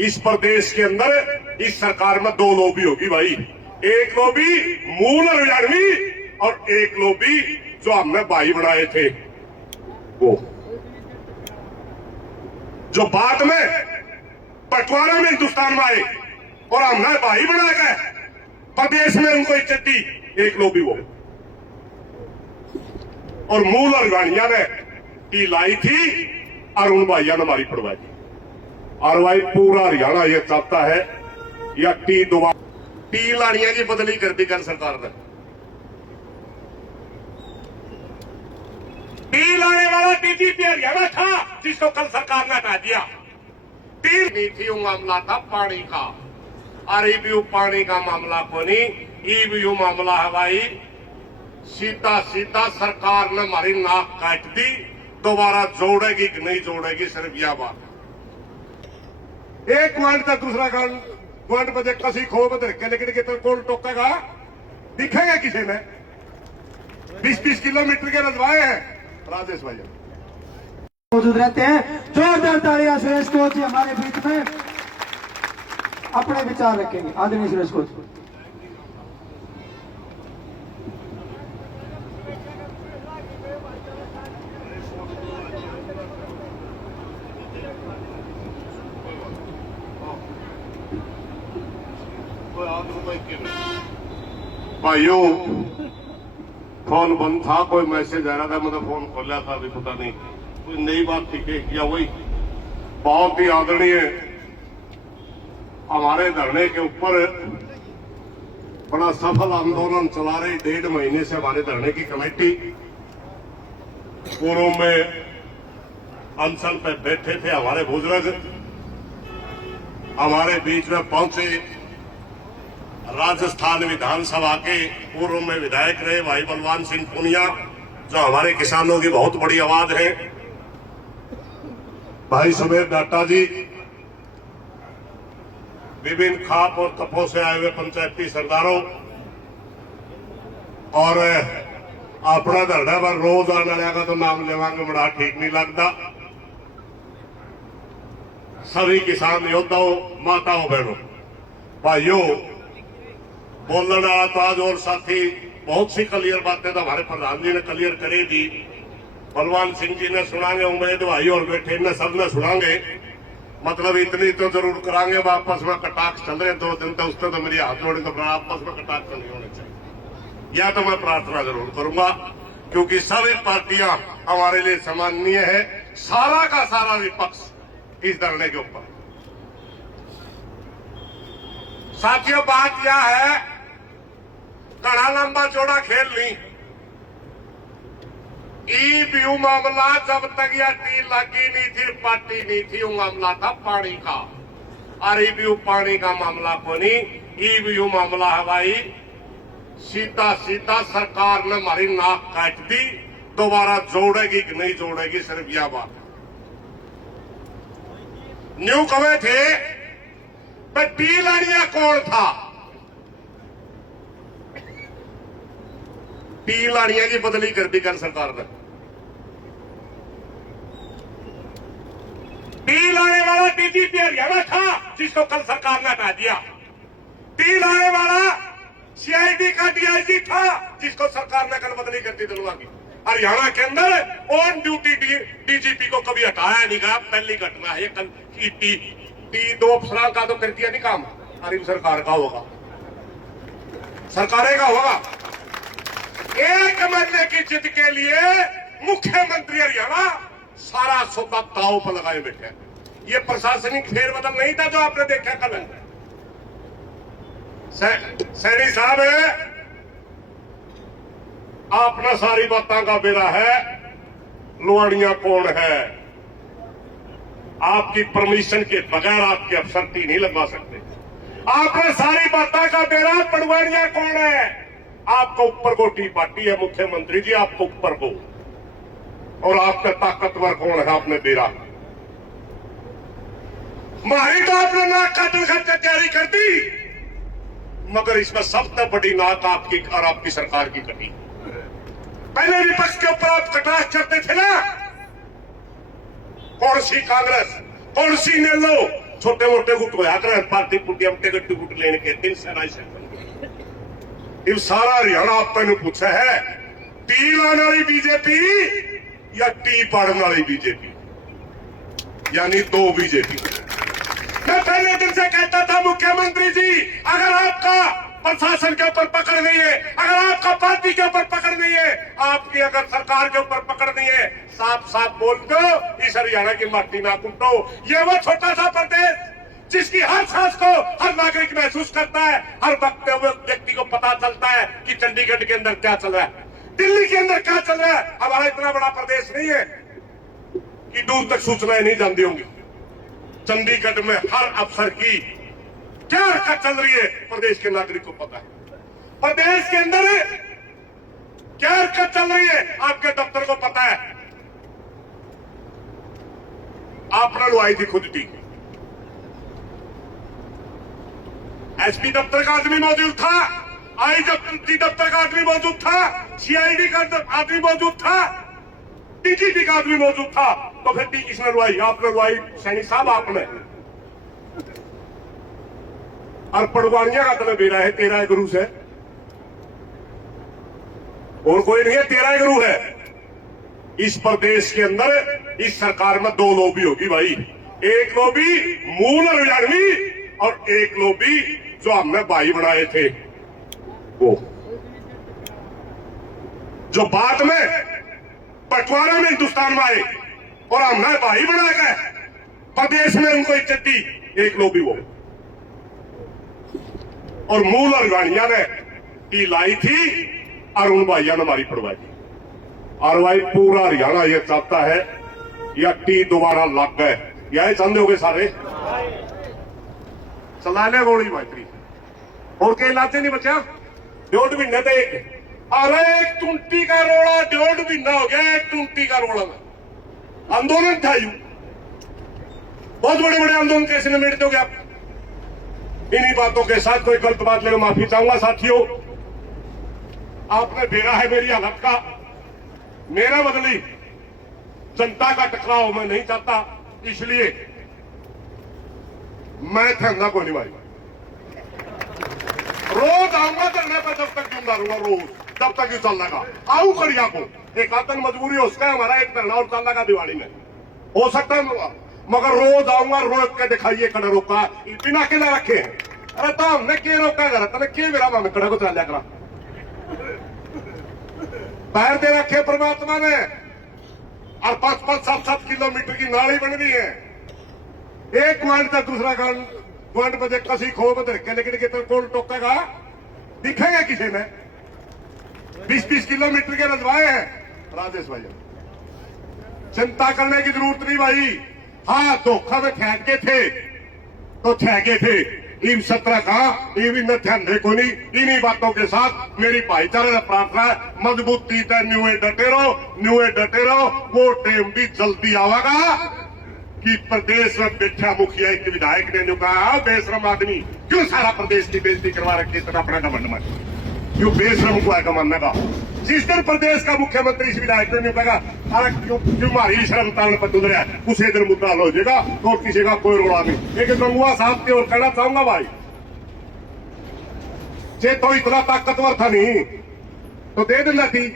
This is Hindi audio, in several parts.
इस प्रदेश के अंदर इस सरकार में दो लॉबी होगी भाई। एक लॉबी मूल और हरियाणवी और एक लॉबी जो हमने भाई बनाए थे वो, जो बाद में बंटवारे में हिंदुस्तान में आए और हमने भाई बना के प्रदेश में उनको इज्जत दी। एक लॉबी वो, और मूल और हरियाणिया ने टी लाई थी और उन भाइयों ने हमारी पड़वाई थी। और भाई पूरा हरियाणा ये चाहता है या टी दोबारा टी लानिया की बदली कर दी कर सरकार ने। टी लाने वाला डीजीपी हरियाणा था जिसको कल सरकार ने हटा दिया। टी नहीं थी, वो मामला था पानी का, और ईबीयू पानी का मामला को नहीं, ईबीयू मामला है भाई। सीधा सीधा सरकार ने हमारी नाक काट दी। दोबारा जोड़ेगी कि नहीं जोड़ेगी सिर्फ यह बात। एक पॉइंट था, दूसरा पॉइंट बजे कसी खो बदल के, लेकिन कितना कौन टोकेगा दिखेगा किसी ने। 20-20 किलोमीटर के रजवाए हैं राजेश भाई मौजूद रहते हैं। जोरदार तालियां सुरेश कोच जी हमारे बीच में अपने विचार रखेंगे। आदरणीय सुरेश कोच। भाइयों, फोन बंद था, कोई मैसेज आ रहा था, मतलब फोन खोला था, अभी पता नहीं कोई नई बात ठीक है किया। वही बहुत ही आदरणीय हमारे धरने के ऊपर बड़ा सफल आंदोलन चला रही 1.5 महीने से हमारे धरने की कमेटी पूर्व में अनशन पे बैठे थे। हमारे बुजुर्ग हमारे बीच में पहुंचे। राजस्थान विधानसभा के पूर्व में विधायक रहे भाई बलवान सिंह पूनिया, जो हमारे किसानों की बहुत बड़ी आवाज है। भाई सुमेर डाटा जी, विभिन्न खाप और तपो से आए हुए पंचायती सरदारों, और अपना धरना पर रोज आने लगा तो नाम लेवांगे बड़ा ठीक नहीं लगता। सभी किसान योद्धाओं, माताओं, बहनों, भाइयों, बोलने वाला तो आज और साथी बहुत सी क्लियर बातें तो हमारे प्रधान जी ने क्लियर करी दी। बलवान सिंह जी ने सुनांगे, उम्मीद भाई और बैठे ने सब ने सुनांगे। मतलब इतनी तो जरूर करांगे, आपस में कटाक्ष चल रहे 2 दिन तो उससे तो मेरी हाथ जोड़े तो आपस में कटाक्ष नहीं होने चाहिए, या तो मैं प्रार्थना जरूर करूंगा, क्योंकि सभी पार्टियां हमारे लिए सम्माननीय है। सारा का सारा विपक्ष इस धरने के ऊपर। साथियों, बात यह है, घना लंबा चौड़ा खेल नहीं। ईबीयू मामला जब तक यह टी लगी नहीं थी, पार्टी नहीं थी, वो मामला था पानी का, और ईबीयू पानी का मामला को नहीं, ईबीयू मामला है भाई। सीधा सीधा सरकार ने हमारी नाक काट दी। दोबारा जोड़ेगी कि नहीं जोड़ेगी सिर्फ यह बात। न्यू कवे थे टी लानिया कौन था? टी लानिया की बदली कर दी कर सरकार ने। टी लाने वाला डीजीपी हरियाणा था जिसको कल सरकार ने हटा दिया। टी लाने वाला सीआईडी का डीआईजी था जिसको सरकार ने कल बदली कर दी दिलवा की। हरियाणा के अंदर ऑन ड्यूटी डीजीपी को कभी हटाया नहीं गया। पहली घटना है कल की। टी 2 अफसर का तो कर दिया नहीं काम, अरे सरकार का होगा, सरकार का होगा। एक महीने की जिद के लिए मुख्यमंत्री हरियाणा सारा सौदा दांव पर लगाए बैठे। ये प्रशासनिक फेरबदल नहीं था जो आपने देखा कल। सैनी साहब, आपने सारी बातों का बेरा है। लुआड़ियां कौन है? आपकी परमिशन के बगैर आपके अफसर टी नहीं लगवा सकते। आपने सारी बातों का बेरा, पटवारियां कौन है? आपको ऊपर को टी पार्टी है मुख्यमंत्री जी, आपको ऊपर को, और आपका ताकतवर कौन है? आपने बेरा मारी तो आपने नाक काटने की तैयारी कर दी, मगर इसमें सबसे बड़ी नाक आपकी और आपकी सरकार की कटी। पहले विपक्ष के ऊपर आप कटाक्ष करते थे ना, कौन सी कांग्रेस, कौन सी नेलो, छोटे मोटे गुट होया कर पार्टी पुटिया टिकट टुकट लेने के 3 सराय से ये सारा हरियाणा आप तेन पूछा है टी लाने वाली बीजेपी या टी पाड़ने वाली बीजेपी, यानी 2 बीजेपी। मैं पहले दिन से कहता था मुख्यमंत्री जी, अगर आपका प्रशासन के ऊपर पकड़ नहीं है, अगर आपका पार्टी के ऊपर पकड़ नहीं है, आपकी अगर सरकार के ऊपर पकड़ नहीं है, साफ साफ बोल दो, इस हरियाणा की माटी ना कुटो। ये वो छोटा सा प्रदेश जिसकी हर सांस को हर नागरिक महसूस करता है, हर वक्त व्यक्ति को पता चलता है कि चंडीगढ़ के अंदर क्या चल रहा है, दिल्ली के अंदर क्या चल रहा है। हमारा इतना बड़ा प्रदेश नहीं है कि दूर तक सूचनाएं नहीं जानती होंगी। चंडीगढ़ में हर अफसर की क्या हरकत चल रही है प्रदेश के नागरिक को पता है। प्रदेश के अंदर क्या हरकत चल रही है आपके दफ्तर को पता है। आपने लुआई थी खुद की, एसपी दफ्तर का आदमी मौजूद था, आईजी दफ्तर का आदमी मौजूद था, सीआईडी का आदमी मौजूद था, डीजीपी का आदमी मौजूद था। तो फिर टी किसने लुआई? आपने लुआई सैनी साहब आपने। और पड़वानिया का तलब बेरा है 13 गुरु से, और कोई नहीं है, 13 गुरु है। इस प्रदेश के अंदर इस सरकार में 2 लॉबी होगी भाई, एक लॉबी मूल हरियाणवी और एक लॉबी जो हमने भाई बनाए थे, वो जो बाद में बंटवारे में हिंदुस्तान में आए और हमने भाई बना के प्रदेश में उनको इज्जत दी, एक लॉबी वो। और मूल हरियाणिया ने टी लाई थी और उन भाइयों ने हमारी पड़वाई थी। और भाई पूरा हरियाणा ये चाहता है या टी दोबारा लग गए, यही चाहते होगे सारे, चला ले गोली मैत्री और के इलाके नहीं बचा। 1.5 महीने तो अरे एक टूंटी का रोड़ा 1.5 महीना हो गया, एक टूंटी का रोड़ा में आंदोलन था यू, बहुत बड़े बड़े आंदोलन कैसे निमेटते हो गए आप। इन्हीं बातों के साथ कोई गलत बात लेकर माफी चाहूंगा साथियों, आपने बेरा है मेरी हालत का, मेरा बदली जनता का टकराव मैं नहीं चाहता, इसलिए मैं ठंडा को नहीं भाई, रोज आऊंगा धरने पर जब तक जिंदा रहूंगा, रोज जब तक ये चलने का आऊ खड़िया को। एक आतन मजबूरी हो उसका हमारा एक धरना और चलने का दिवाली में हो सकता है, मगर रोज आऊंगा, रोक के दिखाइए खड़े रोका बिना के ना रखे। अरे तो हमने के रोका करा तने के मेरा मामे खड़े को चल करा, पैर दे रखे परमात्मा ने, और 5-5, 7-7 किलोमीटर की नाली बन गई है। एक ग्वांड का दूसरा ग्वांड बजे कसी खो बदल के, लेकिन कितने कौन टोकेगा दिखेगा किसी ने। 20-20 किलोमीटर के रजवाए हैं राजेश भाई, चिंता करने की जरूरत नहीं भाई। हाँ धोखा में ठहके थे तो ठहके थे, इन 17 का ये भी न ध्यान देखो नहीं। इन्हीं बातों के साथ मेरी भाईचारे प्रार्थना है, मजबूती से न्यूए डटे रहो। वो टाइम भी जल्दी आवेगा कि प्रदेश में बैठा मुखिया एक विधायक ने जो कहा बेशरम आदमी क्यों सारा प्रदेश की बेइज्जती करवा रखी है, अपना घमंड में क्यों बेशरम को है घमंड का। जिस दिन प्रदेश का मुख्यमंत्री इस विधायक ने कहा अरे क्यों हमारी शर्म तालने पर तुल रहा है, उसे दिन मुद्दा हल हो जाएगा और किसी का कोई रोड़ा नहीं। लेकिन गंगुआ साहब की ओर कहना चाहूंगा भाई, जे तो इतना ताकतवर था नहीं तो दे देना थी।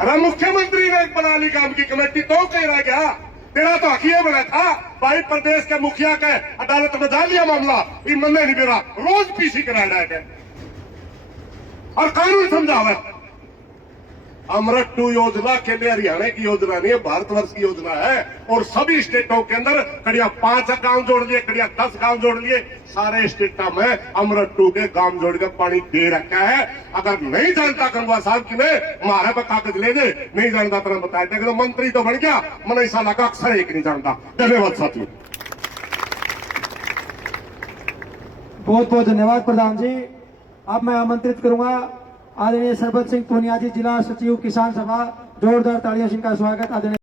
अरे मुख्यमंत्री ने बना ली काम की कमेटी तो कह रहा गया, तेरा तो हकीय बना था भाई, प्रदेश के मुखिया के अदालत में डाल लिया मामला, ये मन नहीं मेरा रोज पीसी कराया है और कानून समझावे। अमृत 2 योजना के लिए हरियाणा की योजना नहीं है, भारतवर्ष की योजना है। और सभी स्टेटों के अंदर कड़िया 5 गांव जोड़ लिए, कड़िया 10 गांव जोड़ लिए, सारे स्टेटों में अमृत 2 के गांव जोड़ के पानी दे रखा है। अगर नहीं जानता गंगवा साहब की ने मारे पर कागज ले दे, नहीं जानता तो बताया था कि मंत्री तो बन गया, मन ऐसा लगा अक्सर एक नहीं जानता। धन्यवाद साथियों। बहुत बहुत धन्यवाद प्रधान जी। अब मैं आमंत्रित करूंगा आदरणीय सरबत सिंह पूनिया जी, जिला सचिव किसान सभा, जोरदार तालियों से इनका स्वागत। आदरणीय